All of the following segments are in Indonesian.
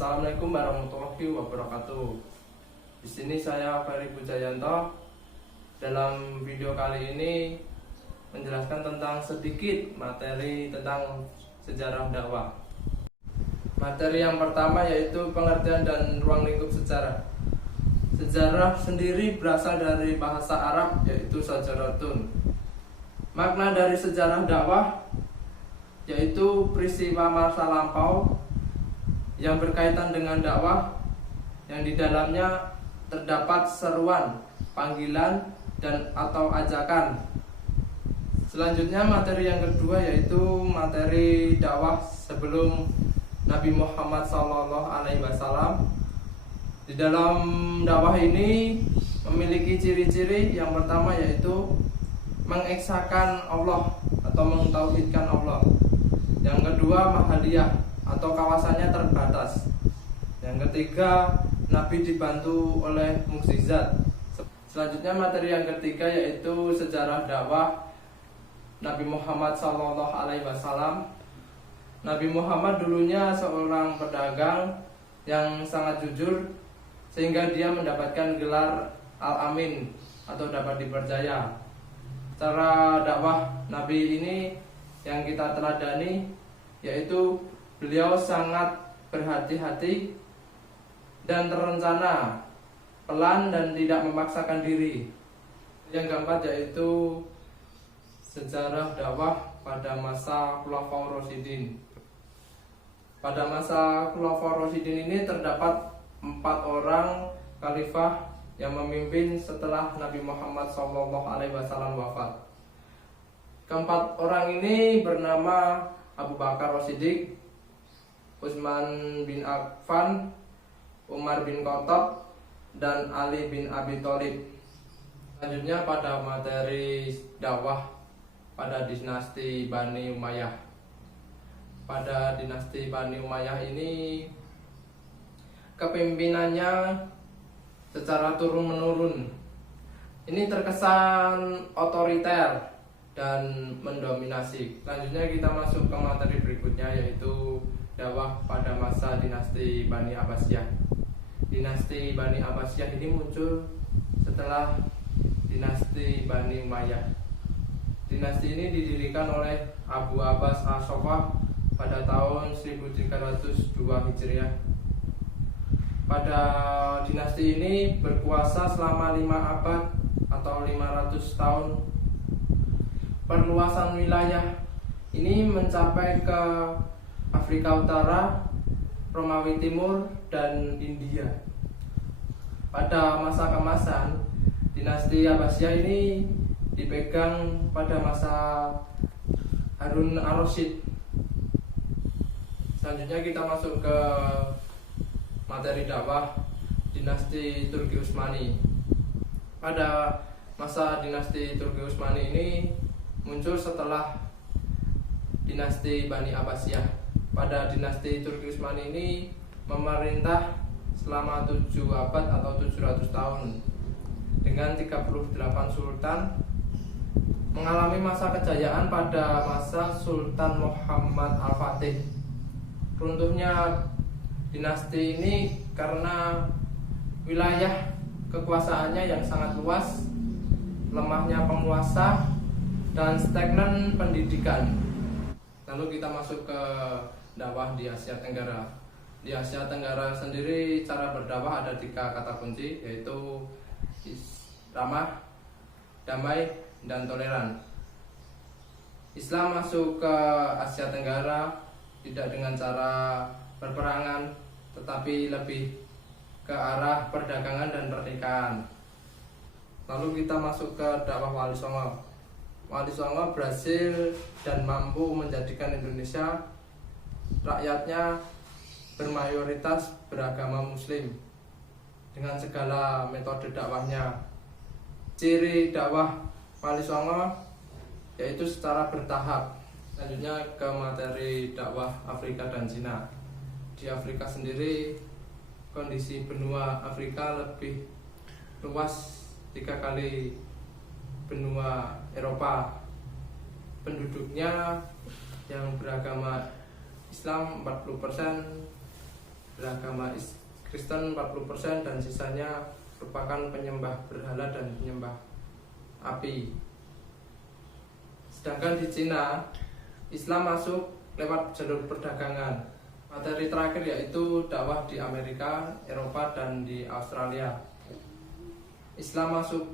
Assalamualaikum warahmatullahi wabarakatuh. Di sini saya Ferry Pujayanto. Dalam video kali ini menjelaskan tentang sedikit materi tentang sejarah dakwah. Materi yang pertama yaitu pengertian dan ruang lingkup sejarah. Sejarah sendiri berasal dari bahasa Arab yaitu sajaratun. Makna dari sejarah dakwah yaitu peristiwa masa lampau yang berkaitan dengan dakwah yang di dalamnya terdapat seruan, panggilan, dan atau ajakan. Selanjutnya materi yang kedua yaitu materi dakwah sebelum Nabi Muhammad SAW. Di dalam dakwah ini memiliki ciri-ciri. Yang pertama yaitu mengesakan Allah atau mentauhidkan Allah. Yang kedua mahaliyah atau kawasannya terbatas. Yang ketiga Nabi dibantu oleh mukjizat. Selanjutnya materi yang ketiga yaitu sejarah dakwah Nabi Muhammad SAW. Nabi Muhammad dulunya seorang pedagang yang sangat jujur sehingga dia mendapatkan gelar Al-Amin atau dapat dipercaya. Cara dakwah Nabi ini yang kita teladani yaitu beliau sangat berhati-hati dan terencana, pelan dan tidak memaksakan diri. Yang keempat yaitu sejarah dakwah pada masa Khulafaur Rasyidin. Pada masa Khulafaur Rasyidin ini terdapat 4 orang khalifah yang memimpin setelah Nabi Muhammad SAW wafat. Keempat orang ini bernama Abu Bakar As-Siddiq, Utsman bin Affan, Umar bin Khattab, dan Ali bin Abi Thalib. Selanjutnya pada materi dakwah pada dinasti Bani Umayyah. Pada dinasti Bani Umayyah ini kepemimpinannya secara turun-menurun. Ini terkesan otoriter dan mendominasi. Selanjutnya kita masuk ke materi berikutnya yaitu dakwah pada masa dinasti Bani Abbasiyah. Dinasti Bani Abbasiyah ini muncul setelah dinasti Bani Umayyah. Dinasti ini didirikan oleh Abu Abbas As-Saffah pada tahun 1302 Hijriah. Pada dinasti ini berkuasa selama 5 abad atau 500 tahun. Perluasan wilayah ini mencapai ke Afrika Utara, Romawi Timur, dan India. Pada masa keemasan, dinasti Abbasiyah ini dipegang pada masa Harun Ar-Rasyid. Selanjutnya kita masuk ke materi dakwah dinasti Turki Utsmani. Pada masa dinasti Turki Utsmani ini muncul setelah dinasti Bani Abbasiyah. Pada dinasti Turki Utsmani ini memerintah selama 7 abad atau 700 tahun dengan 38 sultan. Mengalami masa kejayaan pada masa Sultan Muhammad Al-Fatih. Runtuhnya dinasti ini karena wilayah kekuasaannya yang sangat luas, lemahnya penguasa, dan stagnan pendidikan. Lalu kita masuk ke dakwah di Asia Tenggara. Di Asia Tenggara sendiri cara berdakwah ada 3 kata kunci yaitu ramah, damai, dan toleran. Islam masuk ke Asia Tenggara tidak dengan cara perperangan, tetapi lebih ke arah perdagangan dan pernikahan. Lalu kita masuk ke dakwah Wali Songo. Wali Songo berhasil dan mampu menjadikan Indonesia rakyatnya bermayoritas beragama Muslim dengan segala metode dakwahnya. Ciri dakwah Wali Songo yaitu secara bertahap. Selanjutnya ke materi dakwah Afrika dan Cina. Di Afrika sendiri kondisi benua Afrika lebih luas 3 kali benua Eropa. Penduduknya yang beragama Islam 40%, beragama Kristen 40% dan sisanya merupakan penyembah berhala dan penyembah api. Sedangkan di Cina, Islam masuk lewat jalur perdagangan. Materi terakhir yaitu dakwah di Amerika, Eropa, dan di Australia. Islam masuk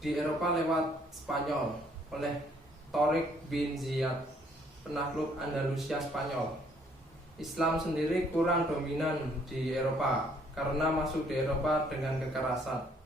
di Eropa lewat Spanyol oleh Tariq bin Ziyad, penakluk Andalusia Spanyol. Islam sendiri kurang dominan di Eropa karena masuk di Eropa dengan kekerasan.